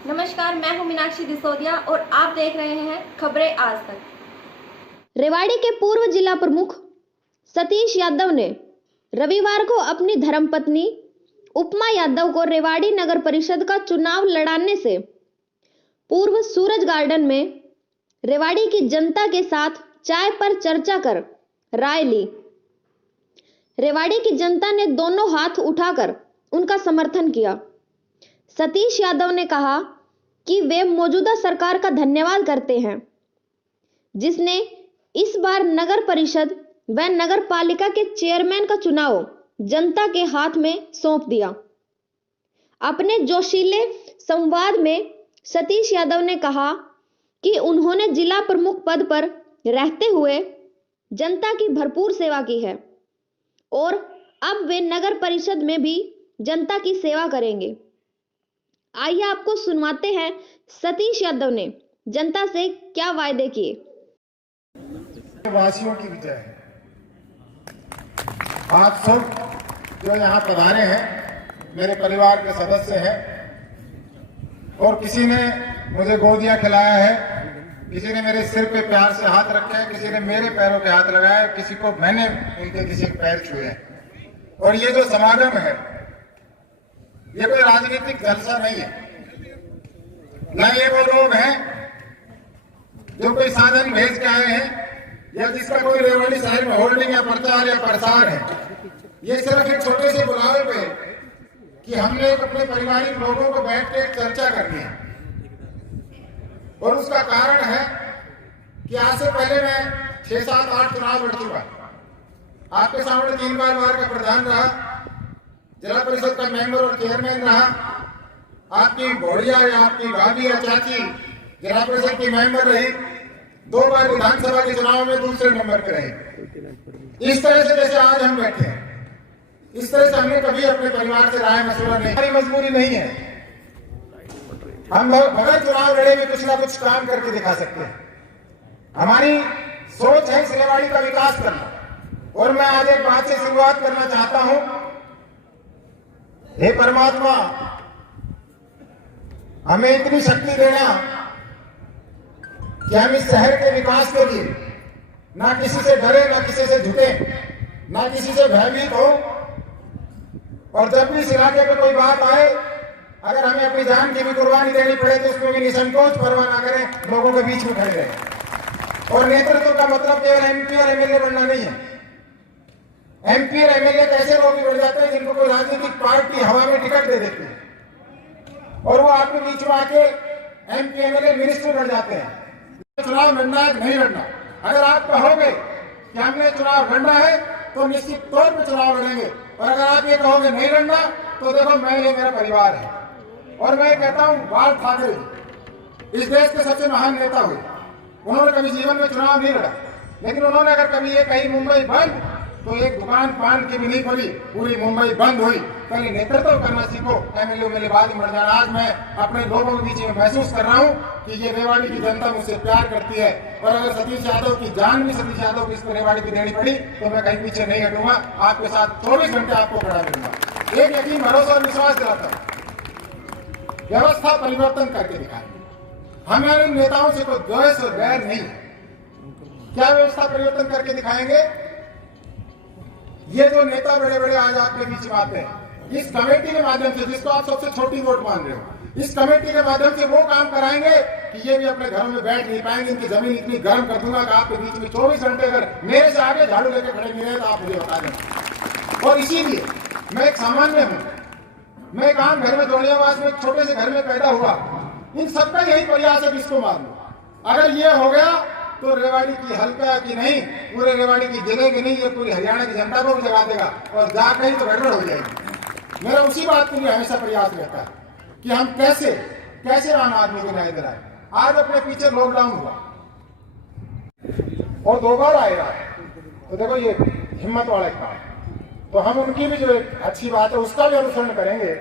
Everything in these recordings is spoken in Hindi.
नमस्कार, मैं हूं मीनाक्षी दिसोदिया और आप देख रहे हैं खबरें आज तक। रेवाड़ी के पूर्व जिला प्रमुख सतीश यादव ने रविवार को अपनी धर्मपत्नी उपमा यादव को रेवाड़ी नगर परिषद का चुनाव लड़ाने से पूर्व सूरज गार्डन में रेवाड़ी की जनता के साथ चाय पर चर्चा कर राय ली। रेवाड़ी की जनता ने दोनों हाथ उठाकर उनका समर्थन किया। सतीश यादव ने कहा कि वे मौजूदा सरकार का धन्यवाद करते हैं, जिसने इस बार नगर परिषद व नगर पालिका के चेयरमैन का चुनाव जनता के हाथ में सौंप दिया। अपने जोशीले संवाद में सतीश यादव ने कहा कि उन्होंने जिला प्रमुख पद पर रहते हुए जनता की भरपूर सेवा की है और अब वे नगर परिषद में भी जनता की सेवा करेंगे। आइए आपको सुनवाते हैं सतीश यादव ने जनता से क्या वायदे किए। वासियों की विजय है। आप सब जो यहाँ पधारे हैं मेरे परिवार के सदस्य हैं और किसी ने मुझे गोदियां खिलाया है, किसी ने मेरे सिर पे प्यार से हाथ रखे हैं, किसी ने मेरे पैरों पे हाथ लगाया, किसी को मैंने उनके किसी के पैर छुए हैं। और ये जो समागम है ये कोई राजनीतिक जलसा नहीं है, न ये वो लोग हैं जो कोई साधन भेज के आए हैं या जिसका कोई रेवाड़ी शहर में होल्डिंग या प्रचार या प्रसार है। ये सिर्फ एक छोटे से बुलावे पे कि हमने अपने पारिवारिक लोगों को बैठ के चर्चा करनी है। और उसका कारण है कि आज से पहले मैं 6, 7, 8 चुनाव लड़ चुका। आपके सामने 3 बार वार्ड का प्रधान रहा, जिला परिषद का मेंबर और चेयरमैन रहा। आपकी भोड़िया या आपकी भाभी या चाची जिला परिषद की मेंबर रही, 2 बार विधानसभा के चुनाव में दूसरे नंबर पर रही। इस तरह से जैसे आज हम बैठे हैं, इस तरह से हमने कभी अपने परिवार से राय मशवरा नहीं, हमारी मजबूरी नहीं है। हम बगैर चुनाव लड़े में कुछ ना कुछ काम करके दिखा सकते हैं। हमारी सोच है रेवाड़ी का विकास करना। और मैं आज एक बात से शुरुआत करना चाहता हूं। हे परमात्मा, हमें इतनी शक्ति देना कि हम इस शहर के विकास के लिए ना किसी से डरे, ना किसी से झुके, ना किसी से भयभीत हो। और जब भी इस इलाके पे कोई बात आए, अगर हमें अपनी जान की भी कुर्बानी देनी पड़े तो उसमें भी निसंकोच परवाह ना करें, लोगों के बीच में खड़े रहें। और नेतृत्व का मतलब केवल एमपी और एमएलए बनना नहीं है। एमपी और एमएलए कैसे लोग बढ़ जाते हैं जिनको कोई राजनीतिक पार्टी हवा में टिकट दे देती है और वो आपके बीच में आके एमपी एमएलए मिनिस्टर बढ़ जाते हैं। चुनाव लड़ना है नहीं लड़ना, अगर आप कहोगे कि हमने चुनाव लड़ना है तो निश्चित तौर पर चुनाव लड़ेंगे। और अगर आप ये कहोगे नहीं लड़ना तो देखो, मैं ये मेरा परिवार है। और मैं कहता हूँ, बाल ठाकरे इस देश के सबसे महान नेता हुए, उन्होंने कभी जीवन में चुनाव नहीं लड़ा, लेकिन उन्होंने अगर कभी ये कही मुंबई बंद तो एक दुकान पान की भी नहीं खोली, पूरी मुंबई बंद हुई। पहले नेतृत्व करना सीखो, एमएलए मेरे बाद मर जाना। आज मैं अपने लोगों के बीच में महसूस कर रहा हूँ कि ये रेवाड़ी की जनता मुझसे प्यार करती है। और अगर सतीश यादव की जान भी सतीश यादव की इसको रेवाड़ी की देनी पड़ी तो मैं कहीं पीछे नहीं हटूंगा, आपके साथ 24 घंटे आपको खड़ा करूंगा। एक यकीन, भरोसा और विश्वास दिलाता हूँ, व्यवस्था परिवर्तन करके दिखाएंगे। हमें इन नेताओं से कोई द्वेष और बैर नहीं। क्या व्यवस्था परिवर्तन करके दिखाएंगे? ये जो नेता बड़े बड़े आज आपके बीच में आते हैं, इस कमेटी के माध्यम से, जिसको आप सबसे छोटी वोट मान रहे हो, इस कमेटी के माध्यम से वो काम कराएंगे कि ये भी अपने घरों में बैठ नहीं पाएंगे। इनकी जमीन इतनी गर्म कर दूंगा कि आपके बीच में 24 घंटे अगर मेरे से आगे झाड़ू लेकर खड़े नहीं रहे तो आप मुझे बता दें। और इसीलिए मैं एक सामान्य हूं, मैं एक आम घर में जोड़ियावास में एक छोटे से घर में पैदा हुआ। इन सबका यही प्रयास है कि इसको मार लूं। अगर ये हो गया तो रेवाड़ी की हल्का की नहीं, पूरे रेवाड़ी की जगह की नहीं, ये पूरी हरियाणा की जनता को भी जगा देगा और जा कहीं तो गड़बड़ हो जाएगी। मेरा उसी बात के लिए हमेशा प्रयास रहता है कि हम कैसे आम आदमी को न्याय दिलाएं। आज अपने पीछे लॉकडाउन हुआ और 2 बार आएगा, तो देखो ये हिम्मत वाला काम, तो हम उनकी भी जो एक अच्छी बात है उसका भी अनुसरण करेंगे।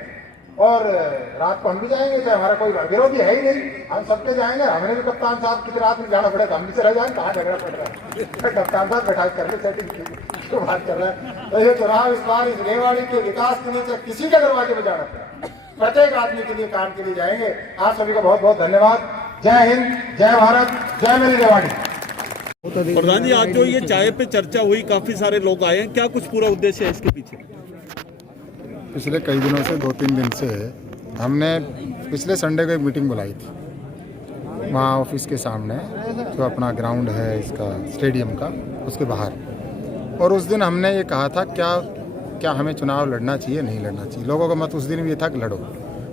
और रात को हम भी जाएंगे, चाहे हमारा कोई विरोधी है ही नहीं, हम सबके जाएंगे। हमने भी कप्तान साहब की रात में जाना पड़ेगा, हम भी चला जाएंगे, कहाँ झगड़ा पड़ रहा है। कप्तान साहब बैठा कर ले सेटिंग तो बात कर रहा है। तो ये चुनाव इस बार इस रेवाड़ी के विकास के लिए किसी के दरवाजे में जाना पड़ा, प्रत्येक आदमी के लिए काम के लिए जाएंगे। आप सभी को बहुत बहुत धन्यवाद। जय हिंद, जय भारत, जय मेरी रेवाड़ी। प्रधान जी, आज जो ये चाय पे चर्चा हुई, काफी सारे लोग आए हैं, क्या कुछ पूरा उद्देश्य है इसके पीछे? पिछले कई दिनों से 2-3 दिन से हमने पिछले संडे को एक मीटिंग बुलाई थी वहाँ ऑफिस के सामने, जो अपना ग्राउंड है इसका स्टेडियम का, उसके बाहर। और उस दिन हमने ये कहा था क्या हमें चुनाव लड़ना चाहिए, नहीं लड़ना चाहिए। लोगों का मत उस दिन भी ये था कि लड़ो,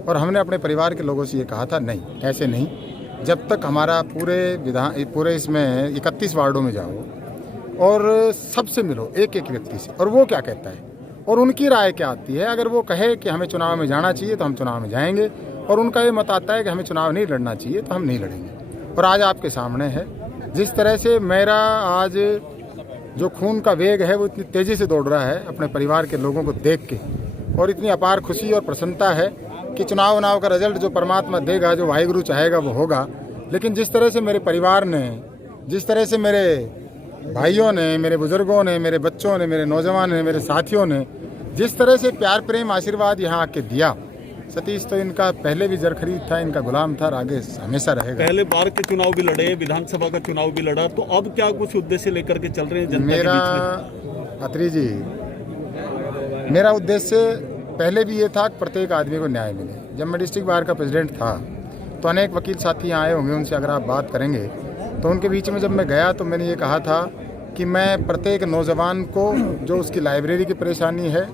और हमने अपने परिवार के लोगों से ये कहा था नहीं, ऐसे नहीं। जब तक हमारा पूरे इसमें 31 वार्डों में जाओ और सबसे मिलो एक एक व्यक्ति से, और वो क्या कहता है और उनकी राय क्या आती है। अगर वो कहे कि हमें चुनाव में जाना चाहिए तो हम चुनाव में जाएंगे, और उनका ये मत आता है कि हमें चुनाव नहीं लड़ना चाहिए तो हम नहीं लड़ेंगे। और आज आपके सामने है जिस तरह से मेरा आज जो खून का वेग है वो इतनी तेज़ी से दौड़ रहा है अपने परिवार के लोगों को देख के, और इतनी अपार खुशी और प्रसन्नता है कि चुनाव का रिजल्ट जो परमात्मा देगा, जो वाहिगुरु चाहेगा वो होगा। लेकिन जिस तरह से मेरे परिवार ने, जिस तरह से मेरे भाइयों ने, मेरे बुजुर्गों ने, मेरे बच्चों ने, मेरे नौजवान ने, मेरे साथियों ने जिस तरह से प्यार प्रेम आशीर्वाद यहाँ आके दिया, सतीश तो इनका पहले भी जरखरीद था, इनका गुलाम था, और आगे हमेशा रहेगा। पहले बार के चुनाव भी लड़े, विधानसभा का चुनाव भी लड़ा, तो अब क्या कुछ उद्देश्य लेकर के चल रहे हैं जनता के बीच में? अत्री जी, मेरा उद्देश्य पहले भी ये था कि प्रत्येक आदमी को न्याय मिले। जब मैं डिस्ट्रिक्ट बार का प्रेसिडेंट था तो अनेक वकील साथी आए होंगे, उनसे अगर आप बात करेंगे तो उनके बीच में जब मैं गया तो मैंने ये कहा था कि मैं प्रत्येक नौजवान को जो उसकी लाइब्रेरी की परेशानी है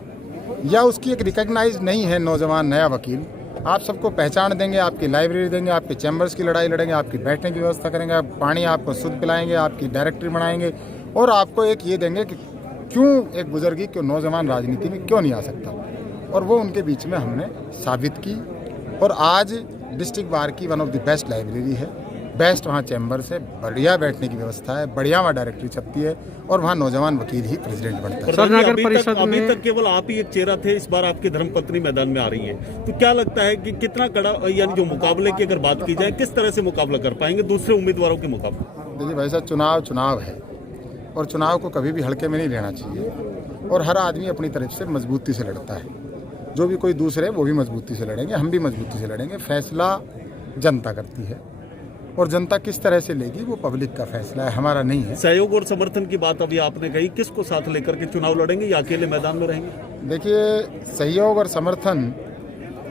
या उसकी एक रिकग्नाइज नहीं है नौजवान नया वकील, आप सबको पहचान देंगे, आपकी लाइब्रेरी देंगे, आपके चैम्बर्स की लड़ाई लड़ेंगे, आपकी बैठने की व्यवस्था करेंगे, आप पानी आपको शुद्ध पिलाएंगे, आपकी डायरेक्टरी बनाएंगे, और आपको एक ये देंगे कि क्यों एक बुजुर्गी, क्यों नौजवान राजनीति में क्यों नहीं आ सकता। और वो उनके बीच में हमने साबित की। और आज डिस्ट्रिक्ट बार की one of the best library है, बेस्ट वहाँ चैम्बर्स है, बढ़िया बैठने की व्यवस्था है, बढ़िया वहाँ डायरेक्टरी छपती है, और वहाँ नौजवान वकील ही प्रेसिडेंट बनता है। अभी तक केवल आप ही एक चेहरा थे, इस बार आपकी धर्मपत्नी मैदान में आ रही है, तो क्या लगता है कि कितना कड़ा, यानी जो मुकाबले की अगर बात की जाए, किस तरह से मुकाबला कर पाएंगे दूसरे उम्मीदवारों के मुकाबले? देखिए भाई साहब, चुनाव है, और चुनाव को कभी भी हल्के में नहीं लेना चाहिए, और हर आदमी अपनी तरफ से मजबूती से लड़ता है। जो भी कोई दूसरे वो भी मजबूती से लड़ेंगे, हम भी मजबूती से लड़ेंगे। फैसला जनता करती है, और जनता किस तरह से लेगी वो पब्लिक का फैसला है, हमारा नहीं है। सहयोग और समर्थन की बात अभी आपने कही, किसको साथ लेकर के चुनाव लड़ेंगे या अकेले मैदान में रहेंगे? देखिए, सहयोग और समर्थन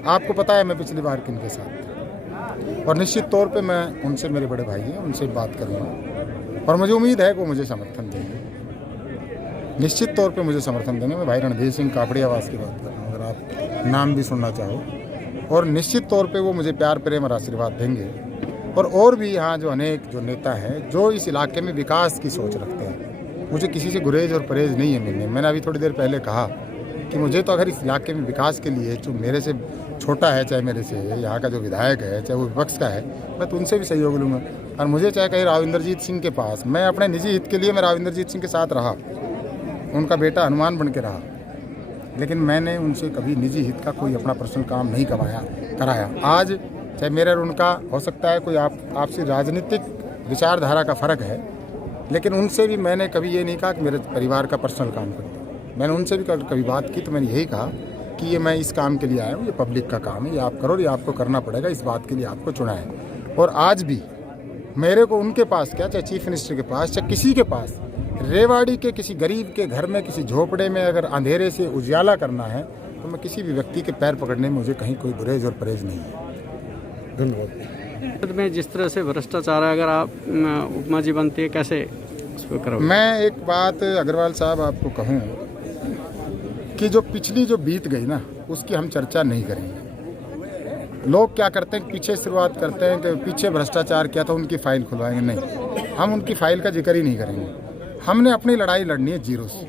आपको पता है मैं पिछली बार किनके साथ था, और निश्चित तौर पे मैं उनसे, मेरे बड़े भाई हैं, उनसे बात करूँगा, और मुझे उम्मीद है कि वो मुझे समर्थन देंगे, निश्चित तौर पे मुझे समर्थन देंगे। मैं भाई रणधीर सिंह कापड़ियावास की बात कर रहा हूँ, अगर आप नाम भी सुनना चाहो, और निश्चित तौर पे वो मुझे प्यार प्रेम और आशीर्वाद देंगे। और भी यहाँ जो अनेक जो नेता हैं जो इस इलाके में विकास की सोच रखते हैं, मुझे किसी से गुरेज और परहेज नहीं है मिलने। मैंने अभी थोड़ी देर पहले कहा कि मुझे तो अगर इस इलाके में विकास के लिए, जो मेरे से छोटा है, चाहे मेरे से यहाँ का जो विधायक है, चाहे वो विपक्ष का है, मैं तो उनसे भी सहयोग लूँगा। और मुझे चाहे कहीं राव इंद्रजीत सिंह के पास, मैं अपने निजी हित के लिए मैं राव इंद्रजीत सिंह के साथ रहा, उनका बेटा हनुमान बन के रहा, लेकिन मैंने उनसे कभी निजी हित का कोई अपना पर्सनल काम नहीं कराया। आज चाहे मेरा और उनका हो सकता है कोई आपसी राजनीतिक विचारधारा का फ़र्क है, लेकिन उनसे भी मैंने कभी ये नहीं कहा कि मेरे परिवार का पर्सनल काम करता। मैंने उनसे भी कभी बात की तो मैंने यही कहा कि ये मैं इस काम के लिए आया हूँ, ये पब्लिक का काम है, ये आप करो, ये आपको करना पड़ेगा, इस बात के लिए आपको चुना है। और आज भी मेरे को उनके पास क्या, चाहे चीफ मिनिस्टर के पास, चाहे किसी के पास, रेवाड़ी के किसी गरीब के घर में, किसी झोपड़े में अगर अंधेरे से उजाला करना है तो मैं किसी भी व्यक्ति के पैर पकड़ने में मुझे कहीं कोई गुरेज और परहेज नहीं है। धन्यवाद। में जिस तरह से भ्रष्टाचार है, अगर आप उपमा जी बनती है, कैसे उसको करोगे? मैं एक बात अग्रवाल साहब आपको कहूँ कि जो पिछली जो बीत गई ना, उसकी हम चर्चा नहीं करेंगे। लोग क्या करते हैं, पीछे शुरुआत करते हैं कि पीछे भ्रष्टाचार किया था, उनकी फाइल खुलवाएंगे। नहीं, हम उनकी फाइल का जिक्र ही नहीं करेंगे। हमने अपनी लड़ाई लड़नी है जीरो से,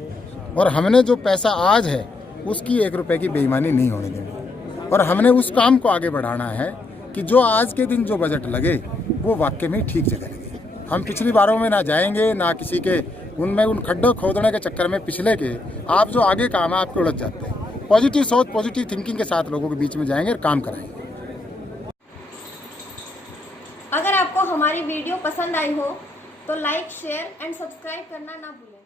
और हमने जो पैसा आज है उसकी 1 रुपए की बेईमानी नहीं होने देनी, और हमने उस काम को आगे बढ़ाना है कि जो आज के दिन जो बजट लगे वो वाकई में ठीक जगह लगे। हम पिछली बारों में ना जाएंगे, ना किसी के उनमें उन खड्डों खोदने के चक्कर में पिछले के आप जो आगे काम है आपके उलझ जाते हैं। पॉजिटिव सोच, पॉजिटिव थिंकिंग के साथ लोगों के बीच में जाएंगे और काम कराएंगे। अगर आपको हमारी वीडियो पसंद आई हो तो लाइक, शेयर एंड सब्सक्राइब करना ना भूलें।